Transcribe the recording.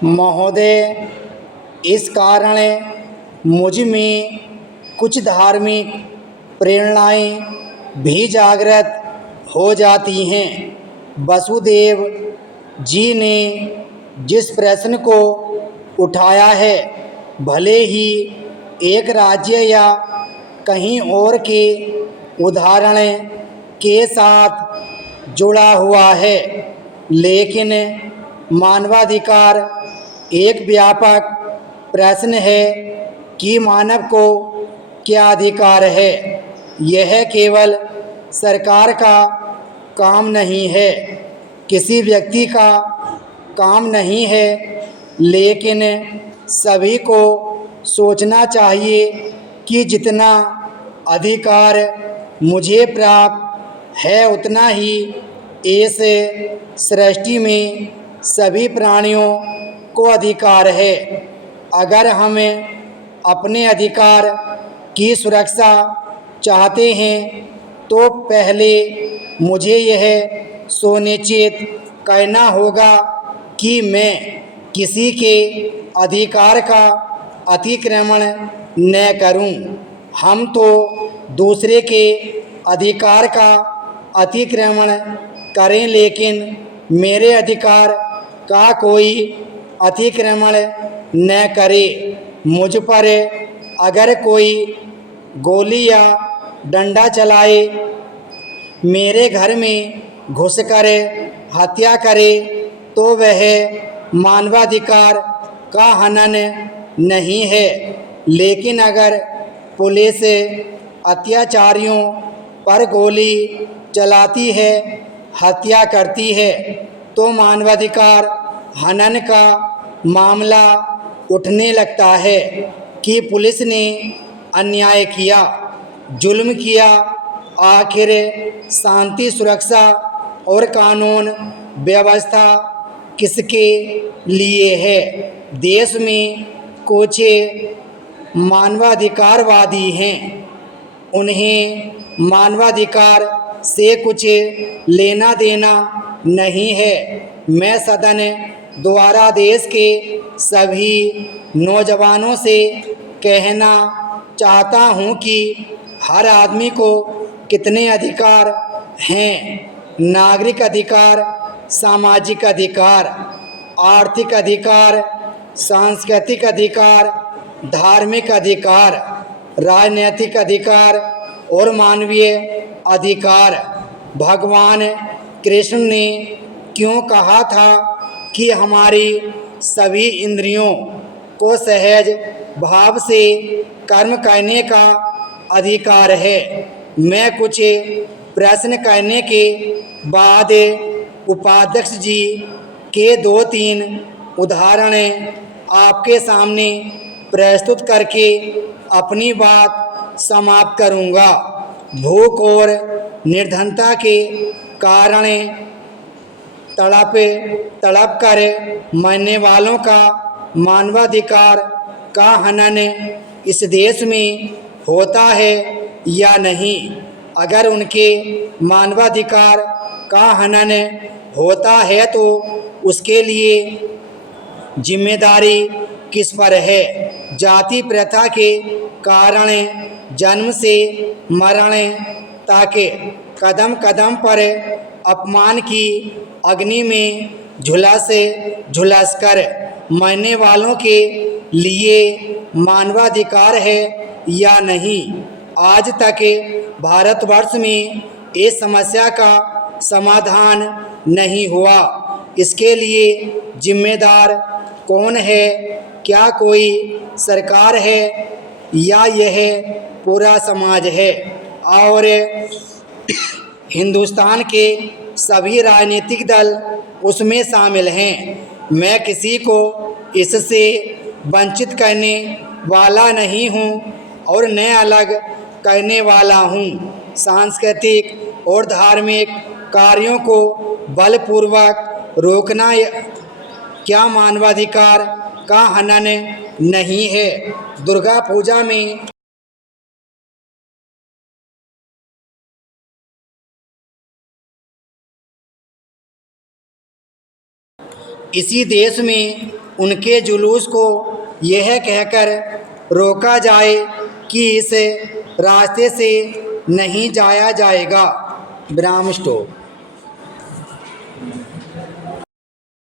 महोदय, इस कारण मुझ में कुछ धार्मिक प्रेरणाएं भी जागृत हो जाती हैं। वसुदेव जी ने जिस प्रश्न को उठाया है, भले ही एक राज्य या कहीं और के उदाहरण के साथ जुड़ा हुआ है, लेकिन मानवाधिकार एक व्यापक प्रश्न है कि मानव को क्या अधिकार है। यह केवल सरकार का काम नहीं है, किसी व्यक्ति का काम नहीं है, लेकिन सभी को सोचना चाहिए कि जितना अधिकार मुझे प्राप्त है उतना ही इस सृष्टि में सभी प्राणियों को अधिकार है। अगर हम अपने अधिकार की सुरक्षा चाहते हैं तो पहले मुझे यह सुनिश्चित करना होगा कि मैं किसी के अधिकार का अतिक्रमण न करूं। हम तो दूसरे के अधिकार का अतिक्रमण करें, लेकिन मेरे अधिकार का कोई अतिक्रमण न करे। मुझ पर अगर कोई गोली या डंडा चलाए, मेरे घर में घुसकर हत्या करे, तो वह मानवाधिकार का हनन नहीं है। लेकिन अगर पुलिस अत्याचारियों पर गोली चलाती है, हत्या करती है, तो मानवाधिकार हनन का मामला उठने लगता है कि पुलिस ने अन्याय किया, जुल्म किया। आखिर शांति, सुरक्षा और कानून व्यवस्था किसके लिए है? देश में कुछ मानवाधिकारवादी हैं, उन्हें मानवाधिकार से कुछ लेना देना नहीं है। मैं सदन द्वारा देश के सभी नौजवानों से कहना चाहता हूँ कि हर आदमी को कितने अधिकार हैं: नागरिक अधिकार, सामाजिक अधिकार, आर्थिक अधिकार, सांस्कृतिक अधिकार, धार्मिक अधिकार, राजनीतिक अधिकार और मानवीय अधिकार। भगवान कृष्ण ने क्यों कहा था कि हमारी सभी इंद्रियों को सहज भाव से कर्म करने का अधिकार है? मैं कुछ प्रश्न करने के बाद उपाध्यक्ष जी के 2-3 उदाहरण आपके सामने प्रस्तुत करके अपनी बात समाप्त करूंगा। भूख और निर्धनता के कारण तड़प कर मरने वालों का मानवाधिकार का हनन इस देश में होता है या नहीं? अगर उनके मानवाधिकार का हनन होता है तो उसके लिए जिम्मेदारी किस पर है? जाति प्रथा के कारण जन्म से मरण तक कदम कदम पर अपमान की अग्नि में झुलस कर मरने वालों के लिए मानवाधिकार है या नहीं? आज तक भारतवर्ष में इस समस्या का समाधान नहीं हुआ। इसके लिए जिम्मेदार कौन है? क्या कोई सरकार है या यह पूरा समाज है? और हिंदुस्तान के सभी राजनीतिक दल उसमें शामिल हैं। मैं किसी को इससे वंचित करने वाला नहीं हूँ और न अलग करने वाला हूँ। सांस्कृतिक और धार्मिक कार्यों को बलपूर्वक रोकना क्या मानवाधिकार का हनन नहीं है? दुर्गा पूजा में इसी देश में उनके जुलूस को यह कहकर रोका जाए कि इस रास्ते से नहीं जाया जाएगा। विराम स्टॉप।